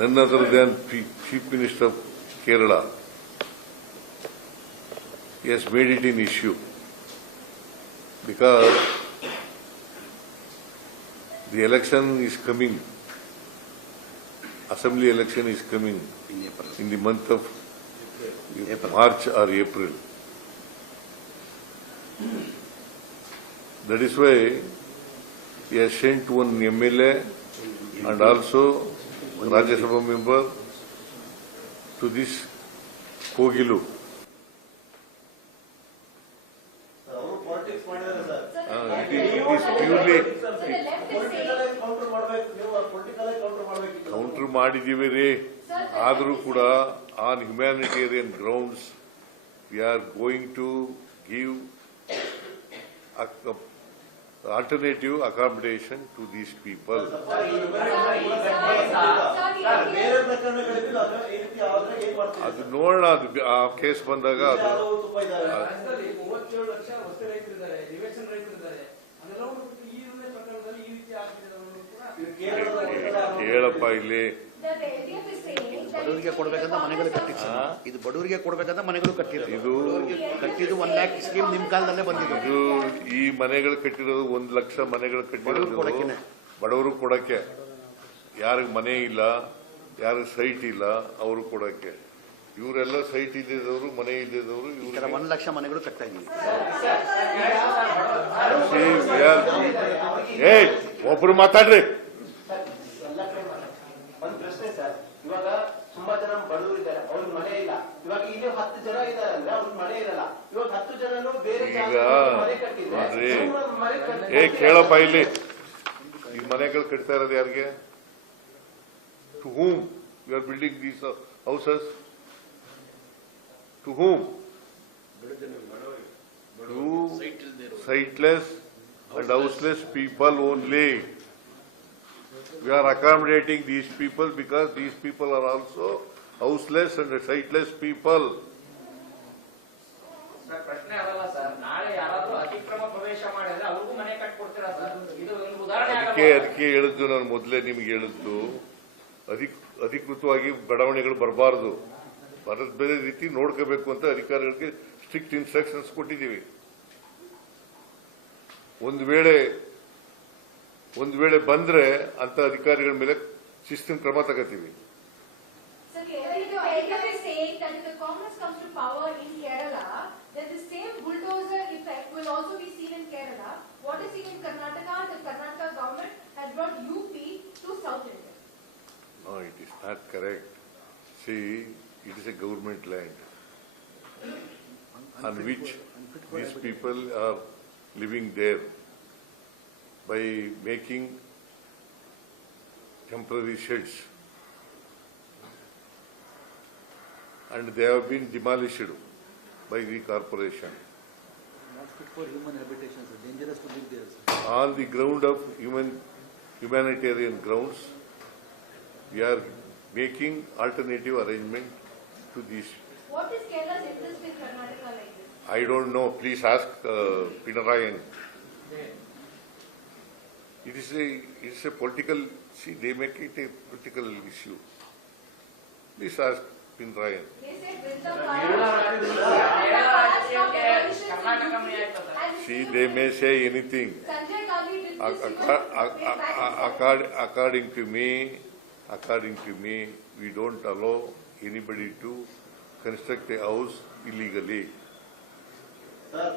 none other than Chief Minister of Kerala. He has made it an issue because the election is coming. Assembly election is coming in the month of March or April. That is why he has sent one MLA and also Rajya Sabha member to this Kogilu. Counter ಮಾಡಿದ್ದೀವಿ ರೀ, ಆದರೂ ಕೂಡ on humanitarian grounds we are going to give alternative accommodation to these people. ಅದು ನೋಡೋಣ, ಅದು ಆ ಕೇಸ್ ಬಂದಾಗ ಅದು ಕೇಳಪ್ಪ ಇಲ್ಲಿ ಬಡವರಿಗೆ ಕೊಡಬೇಕಂತ ಮನೆಗಳು ಕಟ್ಟಿದ್ರು. ಇದು ಬಡವರಿಗೆ ಕೊಡಬೇಕಂತ ಮನೆಗಳು ಕಟ್ಟಿದ್ರು. ಇದು ಕಟ್ಟಿದ್ದು 1 lakh ಸ್ಕೀಮ್ ನಿಮ್ ಕಾಲದಲ್ಲೇ ಬಂದಿದ್ದು. ಇದು ಈ ಮನೆಗಳು ಕಟ್ಟಿರೋದು 1 ಲಕ್ಷ ಮನೆಗಳು ಕಟ್ಟಿರೋದು ಬಡವರು ಕೊಡಕ್ಕೆ. ಯಾರಿಗೆ ಮನೆ ಇಲ್ಲ, ಯಾರಿಗೆ ಸೈಟ್ ಇಲ್ಲ, ಅವರು ಕೊಡಕ್ಕೆ. ಇವರೆಲ್ಲ ಸೈಟ್ ಇಲ್ಲದವರು, ಮನೆ ಇಲ್ಲದವರು, ಇವ್ರ 1 ಲಕ್ಷ ಮನೆಗಳು ಕಟ್ತಾ ಇದ್ದೀವಿ. ಒಬ್ರು ಮಾತಾಡ್ರಿ. ಒಂದು ಪ್ರಶ್ನೆ ಸರ್, ಇವಾಗ ತುಂಬಾ ಜನ ಬಡವರು ಇದ್ದಾರೆ, ಅವ್ರಿಗೆ ಮನೆ ಇಲ್ಲ. ಇವಾಗ ಇಲ್ಲಿ 10 ಜನ ಇದ್ದಾರೆ ಅಂದ್ರೆ ಅವ್ರಿಗೆ ಮನೆ ಇರಲ್ಲ. ಇವಾಗ 10 ಜನನು ಬೇರೆ ಮನೆ ಕಟ್ಟಿದ್ರೆ ಕೇಳಪ್ಪ ಇಲ್ಲಿ, ಈ ಮನೆಗಳು ಕಟ್ತಾ ಇರೋದು ಯಾರಿಗೆ? To whom you are building these houses? To whom? To sightless and houseless people only. We are accommodating these people because these people are also houseless and sightless people. Sir, ಪ್ರಶ್ನೆ ಅದಲ್ಲ ಸರ್. ನಾಳೆ ಯಾರಾದ್ರೂ ಅತಿಕ್ರಮ ಪ್ರವೇಶ ಮಾಡಿದ್ರೆ ಅವ್ರಿಗೂ ಮನೆ ಕಟ್ಕೊಡ್ತೀರಾ ಸರ್? ಇದು ಒಂದು ಉದಾಹರಣೆ. ಅದಕ್ಕೆ ಹೇಳಿದ್ದು, ನಾನು ಮೊದಲೇ ನಿಮ್ಗೆ ಹೇಳಿದ್ದು, ಅಧಿಕೃತವಾಗಿ ಬಡಾವಣೆಗಳು ಬರಬಾರದು, ಬರದ ಬೇರೆ ರೀತಿ ನೋಡ್ಕೋಬೇಕು ಅಂತ ಅಧಿಕಾರಿಗಳಿಗೆ ಸ್ಟ್ರಿಕ್ಟ್ ಇನ್ಸ್ಟ್ರಕ್ಷನ್ಸ್ ಕೊಟ್ಟಿದ್ದೀವಿ. ಒಂದು ವೇಳೆ ಬಂದ್ರೆ ಅಂತ ಅಧಿಕಾರಿಗಳ ಮೇಲೆ ಶಿಸ್ತಿನ ಕ್ರಮ ತಗೋತೀವಿ. No, it is not correct. See, it is a government land on which these people are living there by making temporary sheds, and they have been demolished by the corporation. Not fit for human habitation, sir. Dangerous to live there, sir. On the ground of humanitarian grounds, we are making alternative arrangement to these. What is Kerala's interest in Karnataka like this? I don't know. Please ask Pinarayan. It is a political. See, they make it a political issue. Please ask Pinarayan. They said See, they may say anything. Sanjay Gandhi did According to me, we don't allow anybody to construct a house illegally. Sir